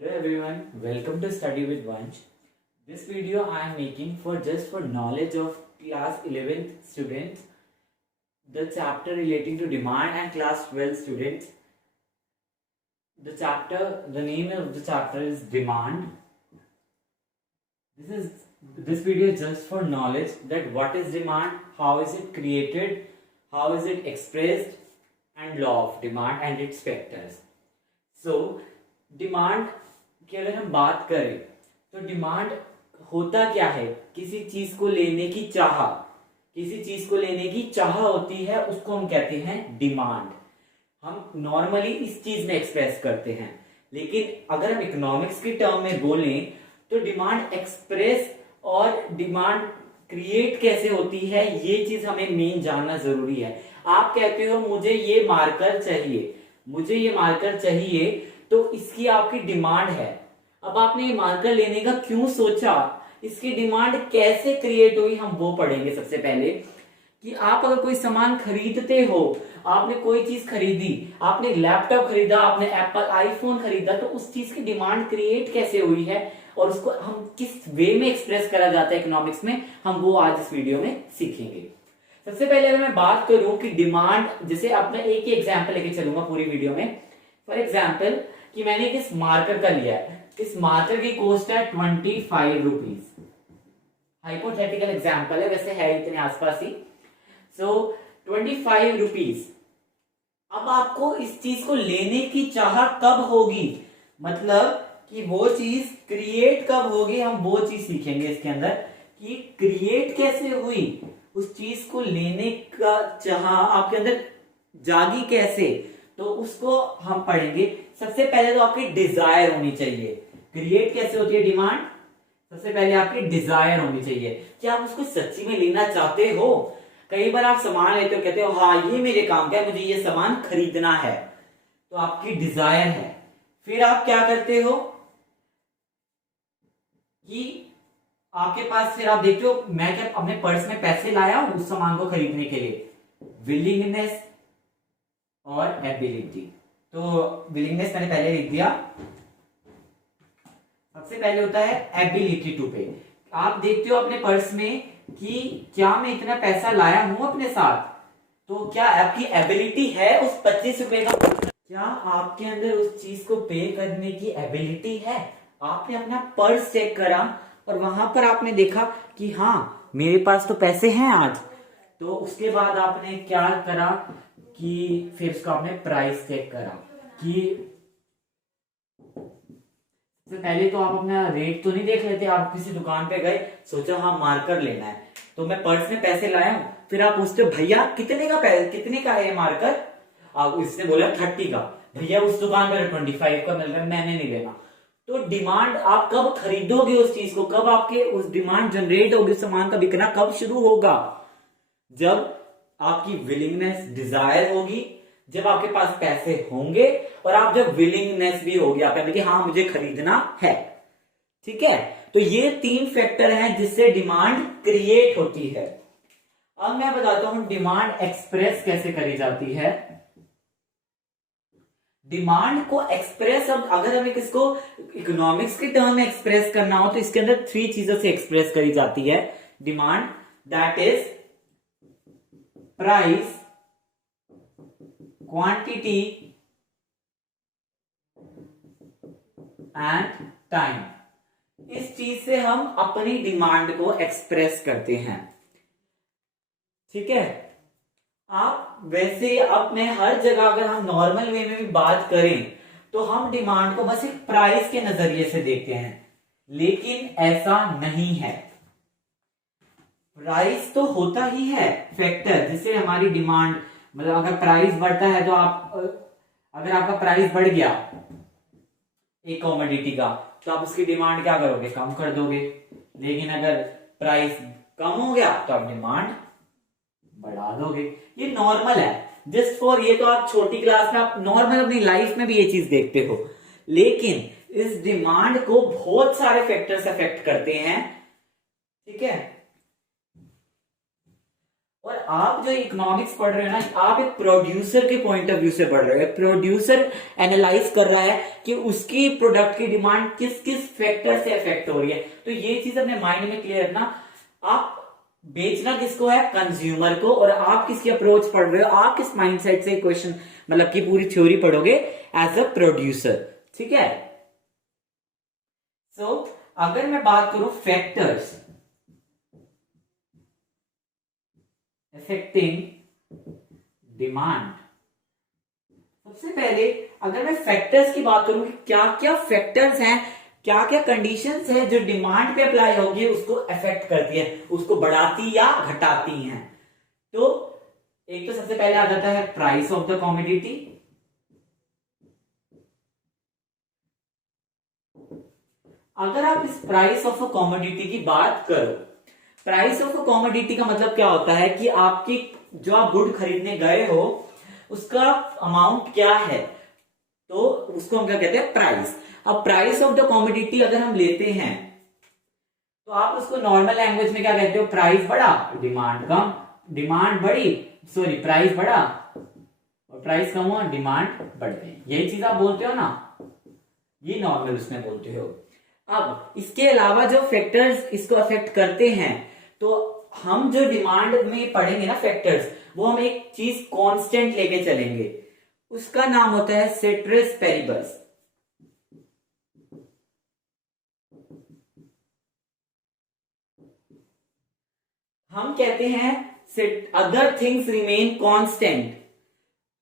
Hello everyone, welcome to Study with Vansh. This video I am making for knowledge of class 11th students, the chapter relating to demand, and class 12 students. The name of the chapter is demand. This video is just for knowledge that what is demand, how is it created, how is it expressed, and law of demand and its factors. So demand की अगर हम बात करें तो demand होता क्या है? किसी चीज को लेने की चाह, किसी चीज को लेने की चाह होती है, उसको हम कहते हैं डिमांड. हम नॉर्मली इस चीज में एक्सप्रेस करते हैं, लेकिन अगर हम इकोनॉमिक्स की टर्म में बोलें तो डिमांड एक्सप्रेस और डिमांड क्रिएट कैसे होती है, ये चीज हमें मेन जानना जरूरी है. आप कहते हो मुझे ये मार्कर चाहिए, मुझे ये मार्कर चाहिए, तो इसकी आपकी डिमांड है. अब आपने ये मार्कर लेने का क्यों सोचा, इसकी डिमांड कैसे क्रिएट हुई, हम वो पढ़ेंगे. सबसे पहले कि आप अगर कोई सामान खरीदते हो, आपने कोई चीज खरीदी, आपने लैपटॉप खरीदा, आपने एप्पल आईफोन खरीदा, तो उस चीज की डिमांड क्रिएट कैसे हुई है और उसको हम किस वे में एक्सप्रेस करा जाता है इकोनॉमिक्स में, हम वो आज इस वीडियो में सीखेंगे. सबसे पहले अगर मैं बात करूं कि डिमांड, जैसे अब मैं एक ही एग्जाम्पल लेके चलूंगा पूरी वीडियो में. फॉर एग्जाम्पल कि मैंने इस मार्कर का लिया है, इस मार्कर की कॉस्ट है 25 रुपीज. हाइपोथेटिकल एग्जाम्पल है, वैसे है इतने आसपास ही. सो 25 रुपीज. अब आपको इस चीज को लेने की चाह कब होगी, मतलब कि वो चीज क्रिएट कब होगी, हम वो चीज सीखेंगे इसके अंदर कि क्रिएट कैसे हुई, उस चीज को लेने का चाह आपके अंदर जागी कैसे, तो उसको हम पढ़ेंगे. सबसे पहले तो आपकी डिजायर होनी चाहिए. क्रिएट कैसे होती है डिमांड, सबसे पहले आपकी डिजायर होनी चाहिए कि आप उसको सच्ची में लेना चाहते हो. कई बार आप सामान लेते हो, कहते हो हाँ ये मेरे काम का है, मुझे ये सामान खरीदना है, तो आपकी डिजायर है. फिर आप क्या करते हो कि आपके पास, फिर आप देखते हो मैं क्या अपने पर्स में पैसे लाया हूं उस सामान को खरीदने के लिए. विलिंगनेस और एबिलिटी. तो विलिंगनेस मैंने पहले लिख दिया. सबसे पहले होता है एबिलिटी टू पे. आप देखते हो अपने पर्स में कि क्या मैं इतना पैसा लाया हूं अपने साथ, तो क्या आपकी एबिलिटी है उस 25 रुपए का, क्या आपके अंदर उस चीज को पे करने की एबिलिटी है. आपने अपना पर्स चेक करा और वहां पर आपने देखा कि हाँ मेरे पास तो पैसे हैं आज, तो उसके बाद आपने क्या करा कि फिर उसका आपने प्राइस चेक करा कि तो पहले तो आप अपना रेट तो नहीं देख लेते, आप किसी दुकान पे गए, सोचा हाँ मार्कर लेना है, तो मैं पर्स में पैसे लाया हूं, फिर आप पूछते हो भैया कितने का है ये मार्कर, आप इसने बोला 30 का, भैया उस दुकान पर 25 का मिल रहा है, मैंने नहीं लेना. तो डिमांड आप कब खरीदोगे उस चीज को, कब आपके उस डिमांड जनरेट होगी, सामान का बिकना कब शुरू होगा, जब आपकी विलिंगनेस डिजायर होगी, जब आपके पास पैसे होंगे और आप जब विलिंगनेस भी होगी आपके अंदर कि हाँ मुझे खरीदना है. ठीक है, तो ये 3 फैक्टर हैं जिससे डिमांड क्रिएट होती है. अब मैं बताता हूं डिमांड एक्सप्रेस कैसे करी जाती है. डिमांड को एक्सप्रेस, अब अगर हमें किसको इकोनॉमिक्स के टर्म में एक्सप्रेस करना हो तो इसके अंदर 3 चीजों से एक्सप्रेस करी जाती है demand. That is price, quantity and time. इस चीज से हम अपनी डिमांड को एक्सप्रेस करते हैं. ठीक है, आप वैसे अपने हर जगह अगर हम नॉर्मल वे में भी बात करें तो हम डिमांड को बस एक प्राइस के नजरिए से देखते हैं, लेकिन ऐसा नहीं है. प्राइस तो होता ही है फैक्टर जिससे हमारी डिमांड, मतलब अगर प्राइस बढ़ता है तो आप, अगर आपका प्राइस बढ़ गया एक कॉमोडिटी का, तो आप उसकी डिमांड क्या करोगे, कम कर दोगे. लेकिन अगर प्राइस कम हो गया तो आप डिमांड बढ़ा दोगे. ये नॉर्मल है, जस्ट फॉर, ये तो आप छोटी क्लास में, आप नॉर्मल अपनी लाइफ में भी ये चीज देखते हो, लेकिन इस डिमांड को बहुत सारे फैक्टर्स अफेक्ट करते हैं. ठीक है, और आप जो इकोनॉमिक्स पढ़ रहे हो ना, आप एक प्रोड्यूसर के पॉइंट ऑफ व्यू से पढ़ रहे हो। प्रोड्यूसर एनालाइज कर रहा है कि उसकी प्रोडक्ट की डिमांड किस किस फैक्टर से अफेक्ट हो रही है। तो ये चीज अपने माइंड में क्लियर रखना। आप बेचना किसको है? कंज्यूमर को। और आप किसकी अप्रोच पढ़ रहे हो? आप किस माइंडसेट से क्वेश्चन मतलब की पूरी थ्योरी पढ़ोगे एज अ प्रोड्यूसर। ठीक है। सो अगर मैं बात करूं फैक्टर्स अफेक्टिंग डिमांड, सबसे पहले अगर मैं फैक्टर्स की बात करूं कि क्या क्या फैक्टर्स हैं, क्या क्या कंडीशंस है जो डिमांड पे अप्लाई होगी, उसको अफेक्ट करती है, उसको बढ़ाती या घटाती हैं। तो एक तो सबसे पहले आ जाता है प्राइस ऑफ द कमोडिटी। अगर आप इस प्राइस ऑफ अ कमोडिटी की बात करो, प्राइस ऑफ अ कमोडिटी का मतलब क्या होता है कि आपकी जो आप गुड खरीदने गए हो उसका अमाउंट क्या है, तो उसको हम क्या कहते हैं? प्राइस। अब प्राइस ऑफ द कमोडिटी अगर हम लेते हैं तो आप उसको नॉर्मल लैंग्वेज में क्या कहते हो? प्राइस बढ़ा, डिमांड कम, डिमांड बढ़ी, सॉरी प्राइस बढ़ा और प्राइस कम हुआ, डिमांड बढ़ गई। यही चीज आप बोलते हो ना, ये नॉर्मल उसमें बोलते हो। अब इसके अलावा जो फैक्टर्स इसको अफेक्ट करते हैं, तो हम जो डिमांड में पढ़ेंगे ना फैक्टर्स, वो हम एक चीज कांस्टेंट लेके चलेंगे, उसका नाम होता है सेट्रेस पेरिबस। हम कहते हैं other things remain constant,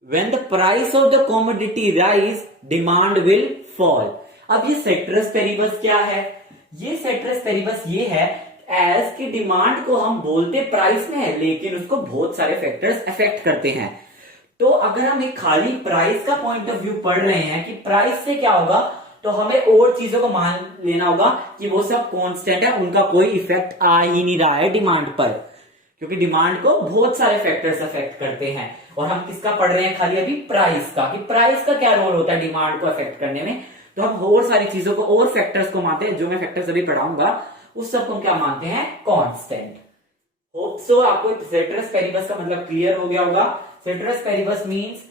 when the price of the commodity rise demand will fall. अब ये सेट्रेस पेरिबस क्या है? ये सेट्रेस पेरिबस ये है एज की डिमांड को हम बोलते प्राइस में है, लेकिन उसको बहुत सारे फैक्टर्स अफेक्ट करते हैं। तो अगर हम एक खाली प्राइस का पॉइंट ऑफ व्यू पढ़ रहे हैं कि प्राइस से क्या होगा, तो हमें और चीजों को मान लेना होगा कि वो सब कांस्टेंट है, उनका कोई इफेक्ट आ ही नहीं रहा है डिमांड पर, क्योंकि डिमांड को बहुत सारे फैक्टर्स अफेक्ट करते हैं। और हम किसका पढ़ रहे हैं? खाली अभी प्राइस का, कि प्राइस का क्या रोल होता है डिमांड को अफेक्ट करने में। तो हम और सारी चीजों को और फैक्टर्स को मानते हैं, जो मैं फैक्टर्स अभी पढ़ाऊंगा उस सब को हम क्या मानते हैं? कांस्टेंट। होप सो आपको सेट्रेस पेरिबस का मतलब क्लियर हो गया होगा। Ceteris paribus means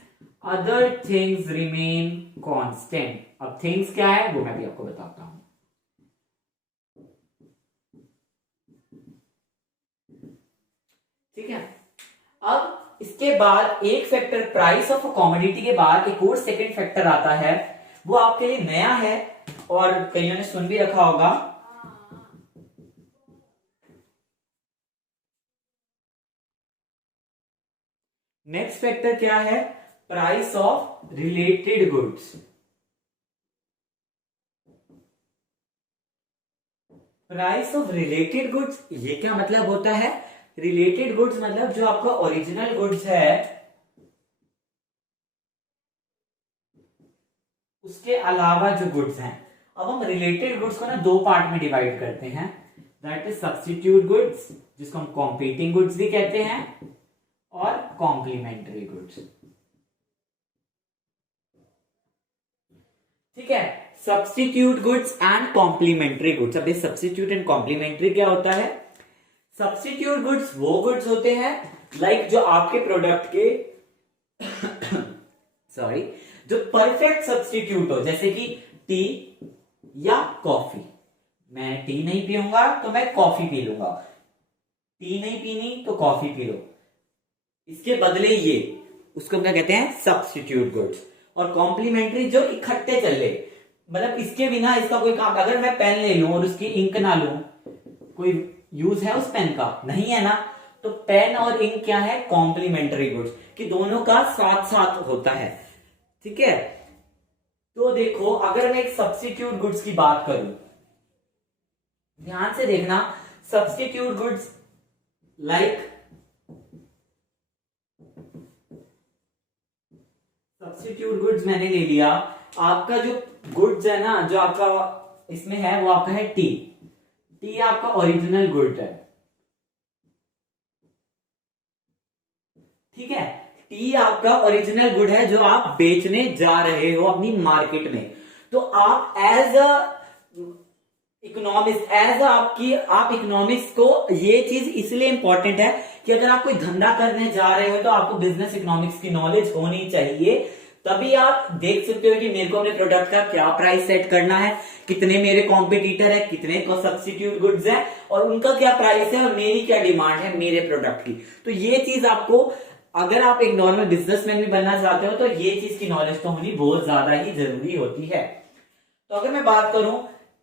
other things remain constant. अब थिंग्स क्या है वो मैं भी आपको बताता हूं। ठीक है। अब इसके बाद एक फैक्टर प्राइस ऑफ कमोडिटी के बाद एक और सेकंड फैक्टर आता है, वो आपके लिए नया है और कईयों ने सुन भी रखा होगा। नेक्स्ट फैक्टर क्या है? Price of related goods. Price of related goods, ये क्या मतलब होता है? रिलेटेड गुड्स मतलब जो आपका ओरिजिनल गुड्स है उसके अलावा जो गुड्स हैं। अब हम रिलेटेड गुड्स को ना दो पार्ट में डिवाइड करते हैं, दैट इज सब्स्टिट्यूट गुड्स, जिसको हम कॉम्पीटिंग गुड्स भी कहते हैं, और कॉम्प्लीमेंट्री गुड्स। ठीक है। Substitute goods and complementary goods. अब ये सब्स्टिट्यूट एंड कॉम्प्लीमेंट्री क्या होता है? सब्स्टिट्यूट गुड्स वो गुड्स होते हैं लाइक जो आपके प्रोडक्ट के सॉरी जो परफेक्ट सब्स्टिट्यूट हो, जैसे कि टी या कॉफी। मैं टी नहीं पीऊंगा तो मैं कॉफी पी लूंगा, टी नहीं पीनी तो कॉफी पी लो, इसके बदले ये, उसको क्या कहते हैं? Substitute goods. और कॉम्प्लीमेंट्री जो इकट्ठे चल रहे, मतलब इसके बिना इसका कोई काम, अगर मैं पेन ले लूं और उसकी इंक ना लूं, कोई यूज है उस पेन का? नहीं है ना। तो पेन और इंक क्या है? कॉम्प्लीमेंट्री गुड्स, कि दोनों का साथ साथ होता है। ठीक है। तो देखो अगर मैं एक सब्स्टिट्यूट गुड्स की बात करूं, ध्यान से देखना, substitute goods like substitute goods मैंने ले लिया, आपका जो गुड्स है ना, जो आपका इसमें है वो आपका है टी। टी आपका ओरिजिनल गुड है। ठीक है। टी आपका ओरिजिनल गुड है जो आप बेचने जा रहे हो अपनी मार्केट में। तो आप एज अ इकोनॉमिक्स, आप इकोनॉमिक्स को ये चीज इसलिए इंपॉर्टेंट है कि अगर आप कोई धंधा करने जा रहे हो तो आपको बिजनेस इकोनॉमिक्स की नॉलेज होनी चाहिए, तभी आप देख सकते हो कि मेरे को अपने प्रोडक्ट का क्या प्राइस सेट करना है, कितने मेरे कॉम्पिटिटर है, कितने को सब्स्टिट्यूट गुड्स है और उनका क्या प्राइस है और मेरी क्या डिमांड है मेरे प्रोडक्ट की। तो ये चीज आपको, अगर आप एक नॉर्मल बिजनेसमैन भी बनना चाहते हो तो ये चीज की नॉलेज तो होनी बहुत ज्यादा ही जरूरी होती है। तो अगर मैं बात करूं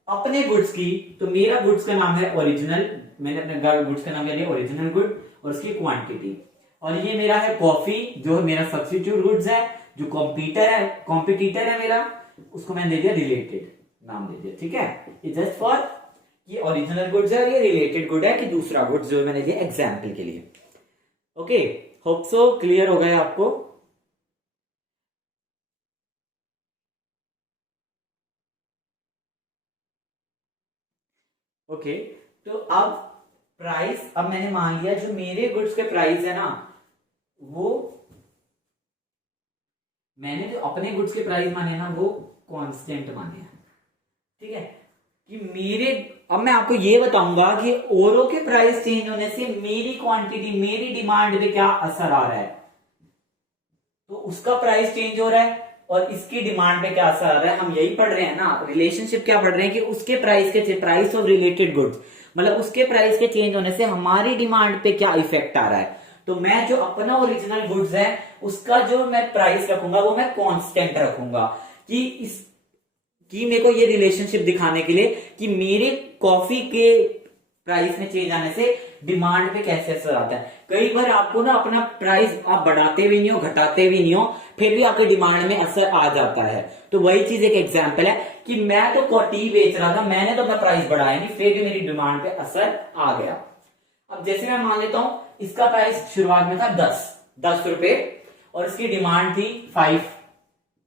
अपने गुड्स की, तो मेरा गुड्स का नाम है ओरिजिनल, मैंने अपने गुड्स का नाम लिया ओरिजिनल गुड और उसकी क्वांटिटी। और ये मेरा है कॉफी जो मेरा सब्स्टिट्यूट गुड्स है, जो कॉम्पिटिटर है मेरा, उसको मैंने दे दिया रिलेटेड नाम दे दिया। ठीक है, ये जस्ट फॉर ये ओरिजिनल गुड्स है और ये रिलेटेड गुड है कि दूसरा गुड्स जो मैंने दिया एग्जाम्पल के लिए। ओके, होप सो क्लियर हो गया आपको। ओके, तो अब प्राइस, अब मैंने मान लिया जो मेरे गुड्स के प्राइस है ना, वो मैंने जो अपने गुड्स के प्राइस माने ना वो कांस्टेंट माने हैं। ठीक है, कि मेरे, अब मैं आपको ये बताऊंगा कि औरों के प्राइस चेंज होने से मेरी क्वांटिटी, मेरी डिमांड पे क्या असर आ रहा है। तो उसका प्राइस चेंज हो रहा है और इसकी डिमांड पे क्या असर आ रहा है, हम यही पढ़ रहे हैं ना, रिलेशनशिप क्या पढ़ रहे हैं कि उसके प्राइस के, प्राइस ऑफ रिलेटेड गुड्स, मतलब उसके प्राइस के चेंज होने से हमारी डिमांड पे क्या इफेक्ट आ रहा है। तो मैं जो अपना ओरिजिनल गुड्स है उसका जो मैं प्राइस रखूंगा वो मैं कांस्टेंट रखूंगा, कि मेरे को ये रिलेशनशिप दिखाने के लिए कि मेरे कॉफी के प्राइस में चेंज आने से डिमांड पे कैसे असर आता है। कई बार आपको ना अपना प्राइस आप बढ़ाते भी नहीं हो, घटाते भी नहीं हो, फिर भी आपके डिमांड में असर आ जाता है। तो वही चीज एक एग्जांपल है कि मैं तो टी बेच रहा था, मैंने तो अपना प्राइस बढ़ाया नहीं, फिर भी मेरी डिमांड पे असर आ गया। अब जैसे मैं मान लेता हूं इसका प्राइस शुरुआत में था 10 रुपए और इसकी डिमांड थी 5,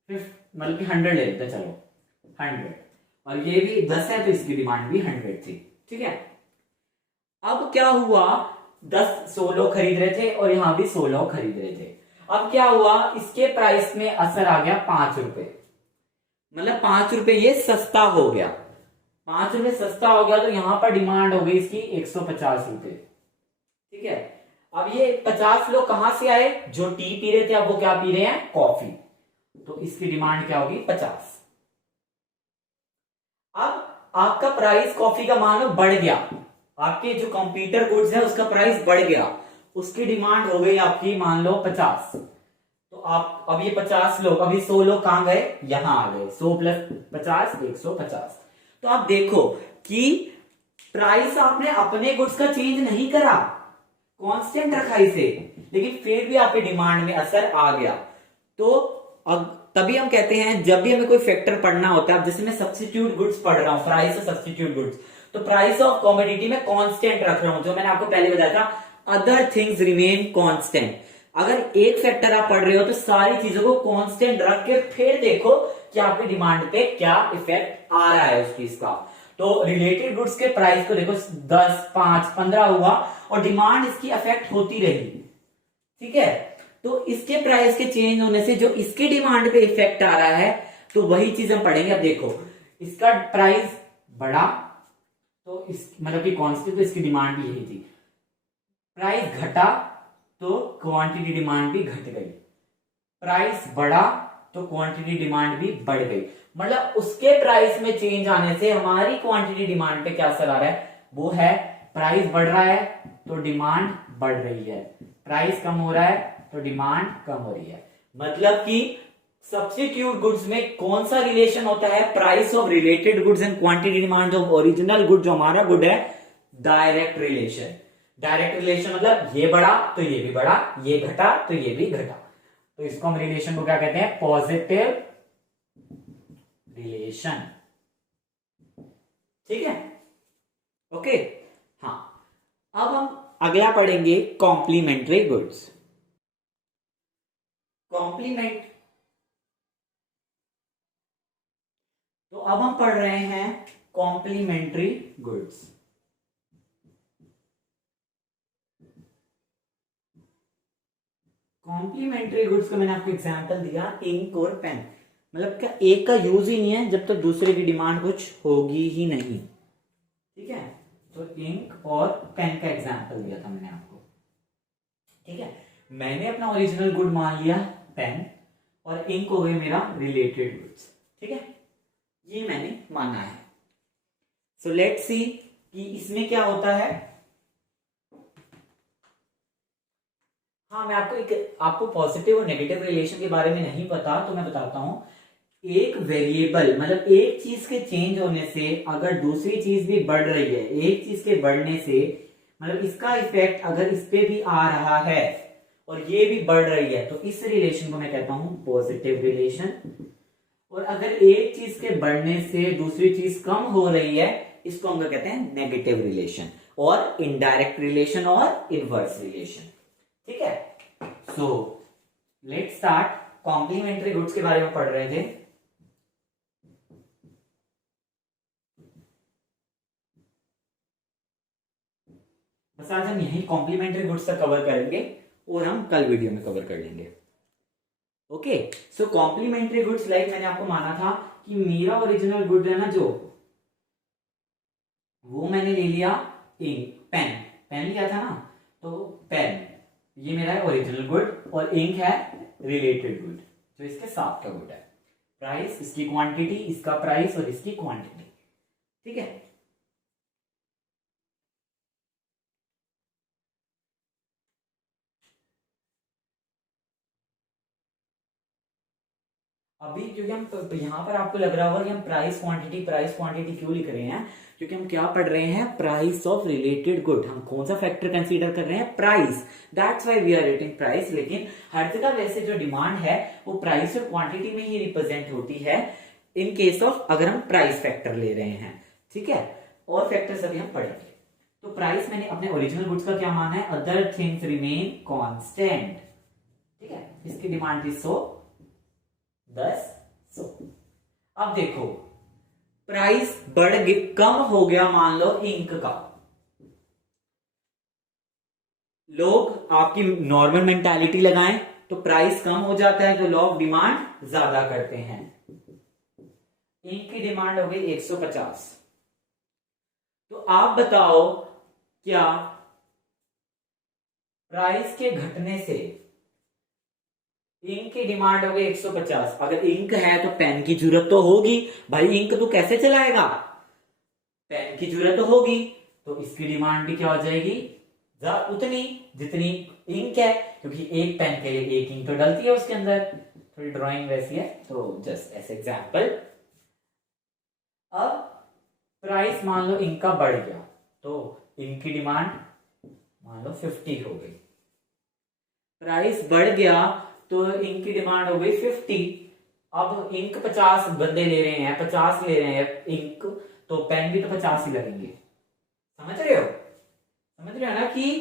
मतलब कि 100 ले लेते, चलो 100, और ये भी 10 है तो इसकी डिमांड भी 100 थी। ठीक है, अब क्या हुआ, 100 लोग खरीद रहे थे और यहां भी 100 लोग खरीद रहे थे। अब क्या हुआ, इसके प्राइस में असर आ गया 5 रुपए, मतलब 5 रुपए ये सस्ता हो गया, 5 रुपए सस्ता हो गया तो यहां पर डिमांड हो गई इसकी 150 रुपए। ठीक है, अब ये 50 लोग कहां से आए, जो टी पी रहे थे अब वो क्या पी रहे हैं, कॉफी, तो इसकी डिमांड क्या होगी 50। अब आपका प्राइस कॉफी का मान लो बढ़ गया, आपके जो कंप्यूटर गुड्स है उसका प्राइस बढ़ गया, उसकी डिमांड हो गई आपकी मान लो 50। तो आप अब ये 50 लोग, अभी 100 लोग कहां गए, यहां आ गए, 100 प्लस 50 150। तो आप देखो कि प्राइस आपने अपने गुड्स का चेंज नहीं करा, कांस्टेंट रखा इसे, लेकिन फिर भी आपकी डिमांड में असर आ गया। तो अब तभी हम कहते हैं जब भी हमें कोई फैक्टर पढ़ना होता है, अब जैसे मैं सब्स्टिट्यूट गुड्स पढ़ रहा हूं, प्राइस ऑफ सब्स्टिट्यूट गुड्स, तो प्राइस ऑफ कमोडिटी में कांस्टेंट रख रहा हूं, जो मैंने आपको पहले बताया था अदर थिंग्स रिमेन कांस्टेंट। अगर एक फैक्टर आप पढ़ रहे हो तो सारी चीजों को कांस्टेंट रख के फिर देखो कि आपकी डिमांड पे क्या इफेक्ट आ रहा है उस चीज का। तो रिलेटेड गुड्स के प्राइस को देखो 10, 5, 15 हुआ और डिमांड इसकी अफेक्ट होती रही। ठीक है, तो इसके प्राइस के चेंज होने से जो इसकी डिमांड पे इफेक्ट आ रहा है, तो वही चीज हम पढ़ेंगे। अब देखो इसका प्राइस बढ़ा तो इस मतलब कि कांस्टेंट, तो इसकी डिमांड भी यही थी, प्राइस घटा तो क्वांटिटी डिमांड भी घट गई, प्राइस बढ़ा तो क्वांटिटी डिमांड भी बढ़ गई, मतलब उसके प्राइस में चेंज आने से हमारी क्वांटिटी डिमांड पे क्या असर आ रहा है, वो है प्राइस बढ़ रहा है तो डिमांड बढ़ रही है, प्राइस कम हो रहा है तो डिमांड कम हो रही है। मतलब कि सब्स्टिट्यूट गुड्स में कौन सा रिलेशन होता है, price of related goods and quantity demand of original good, जो हमारा गुड है, डायरेक्ट रिलेशन। डायरेक्ट रिलेशन मतलब ये बढ़ा तो ये भी बढ़ा, ये घटा तो ये भी घटा, तो इसको हम रिलेशन को क्या कहते हैं, पॉजिटिव रिलेशन। ठीक है, ओके। हाँ, अब हम अगला पढ़ेंगे कॉम्प्लीमेंट्री गुड्स। कॉम्प्लीमेंट, तो अब हम पढ़ रहे हैं कॉम्प्लीमेंट्री गुड्स। कॉम्प्लीमेंट्री गुड्स का मैंने आपको एग्जांपल दिया इंक और पेन, मतलब क्या एक का यूज ही नहीं है जब तक दूसरे की डिमांड कुछ होगी ही नहीं। ठीक है, तो इंक और पेन का एग्जांपल दिया था मैंने आपको। ठीक है, मैंने अपना ओरिजिनल गुड मान लिया पेन, और इंक हो गई मेरा रिलेटेड गुड्स। ठीक है, ये मैंने माना है। सो लेट्स सी कि इसमें क्या होता है। हाँ, मैं आपको पॉजिटिव और नेगेटिव रिलेशन के बारे में नहीं पता, तो मैं बताता हूं। एक वेरिएबल मतलब एक चीज के चेंज होने से अगर दूसरी चीज भी बढ़ रही है, एक चीज के बढ़ने से मतलब इसका इफेक्ट अगर इस पे भी आ रहा है और ये भी बढ़ रही है, तो इस रिलेशन को मैं कहता हूं पॉजिटिव रिलेशन। और अगर एक चीज के बढ़ने से दूसरी चीज कम हो रही है, इसको हम कहते हैं नेगेटिव रिलेशन, और इनडायरेक्ट रिलेशन और इनवर्स रिलेशन। ठीक है, so let's start. Complementary goods के बारे में पढ़ रहे थे। बस आज हम यही कॉम्प्लीमेंट्री गुड्स तक कवर करेंगे और हम कल वीडियो में कवर कर लेंगे। ओके, सो कॉम्प्लीमेंट्री गुड्स लाइक मैंने आपको माना था कि मेरा ओरिजिनल गुड है ना जो, वो मैंने ले लिया इंक, पेन लिया था ना, तो पेन ये मेरा है ओरिजिनल गुड, और इंक है रिलेटेड गुड जो इसके साथ का गुड है। प्राइस इसकी क्वांटिटी, इसका प्राइस और इसकी क्वांटिटी। ठीक है, अभी क्योंकि हम यहां पर आपको लग रहा होगा कि हम प्राइस क्वांटिटी क्यों लिख रहे हैं, क्योंकि हम क्या पढ़ रहे हैं, प्राइस ऑफ रिलेटेड गुड। हम कौन सा फैक्टर कंसीडर कर रहे हैं, price, that's why we are rating price. लेकिन हर जगह वैसे जो डिमांड है वो प्राइस और क्वांटिटी में ही रिप्रेजेंट होती है, इन केस ऑफ अगर हम प्राइस फैक्टर ले रहे हैं। ठीक है, और फैक्टर्स अभी हम पढ़ेंगे। तो प्राइस मैंने अपने ओरिजिनल गुड्स का क्या माना है, अदर थिंग्स रिमेन कांस्टेंट। ठीक है, इसकी डिमांड थी 100, 10, 100। अब देखो प्राइस कम हो गया, मान लो इंक का, लोग आपकी नॉर्मल मेंटालिटी लगाएं तो प्राइस कम हो जाता है तो लोग डिमांड ज्यादा करते हैं। इंक की डिमांड हो गई 150, तो आप बताओ क्या प्राइस के घटने से इंक की डिमांड हो गई 150। अगर इंक है तो पेन की जरूरत तो होगी भाई, इंक तो कैसे चलाएगा, पेन की जरूरत तो होगी, तो इसकी डिमांड भी क्या हो जाएगी, उतनी जितनी इंक है, क्योंकि एक पेन के लिए एक इंक तो डलती है उसके अंदर। थोड़ी ड्राइंग वैसी है, तो जस्ट एस एग्जाम्पल। अब प्राइस मान लो इंक का बढ़ गया, तो इंक की डिमांड मान लो 50 हो गई। प्राइस बढ़ गया तो इंक की डिमांड हो गई 50। अब इंक 50 बंदे ले रहे हैं, 50 ले रहे हैं इंक, तो पेन भी तो 50 ही लगेंगे। समझ रहे हो ना कि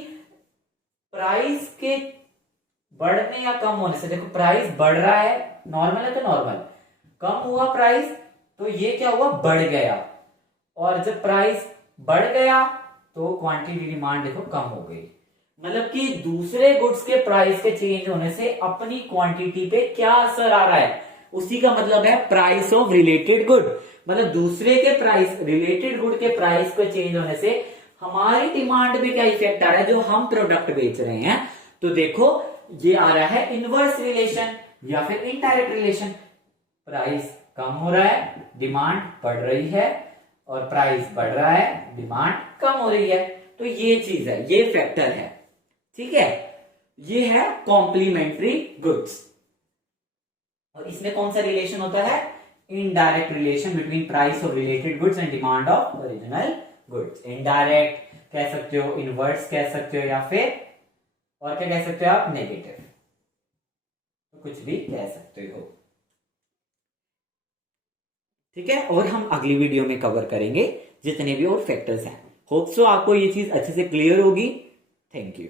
प्राइस के बढ़ने या कम होने से, देखो प्राइस बढ़ रहा है, नॉर्मल है तो नॉर्मल, कम हुआ प्राइस तो ये क्या हुआ, बढ़ गया। और जब प्राइस बढ़ गया तो क्वांटिटी डिमांड देखो कम हो गई। मतलब कि दूसरे गुड्स के प्राइस के चेंज होने से अपनी क्वांटिटी पे क्या असर आ रहा है, उसी का मतलब है प्राइस ऑफ रिलेटेड गुड। मतलब दूसरे के प्राइस, रिलेटेड गुड के प्राइस को चेंज होने से हमारी डिमांड में क्या इफेक्ट आ रहा है जो हम प्रोडक्ट बेच रहे हैं। तो देखो ये आ रहा है इनवर्स रिलेशन या फिर इनडायरेक्ट रिलेशन। प्राइस कम हो रहा है, डिमांड बढ़ रही है, और प्राइस बढ़ रहा है, डिमांड कम हो रही है। तो ये चीज है, ये फैक्टर है। ठीक है, ये है कॉम्प्लीमेंट्री गुड्स। और इसमें कौन सा रिलेशन होता है, indirect relation between price of related goods and demand of original goods. Indirect कह सकते हो, इनवर्स कह सकते हो, या फिर और क्या कह सकते हो आप, नेगेटिव, तो कुछ भी कह सकते हो। ठीक है, और हम अगली वीडियो में कवर करेंगे जितने भी और फैक्टर्स हैं। होप सो आपको ये चीज अच्छे से क्लियर होगी। Thank you.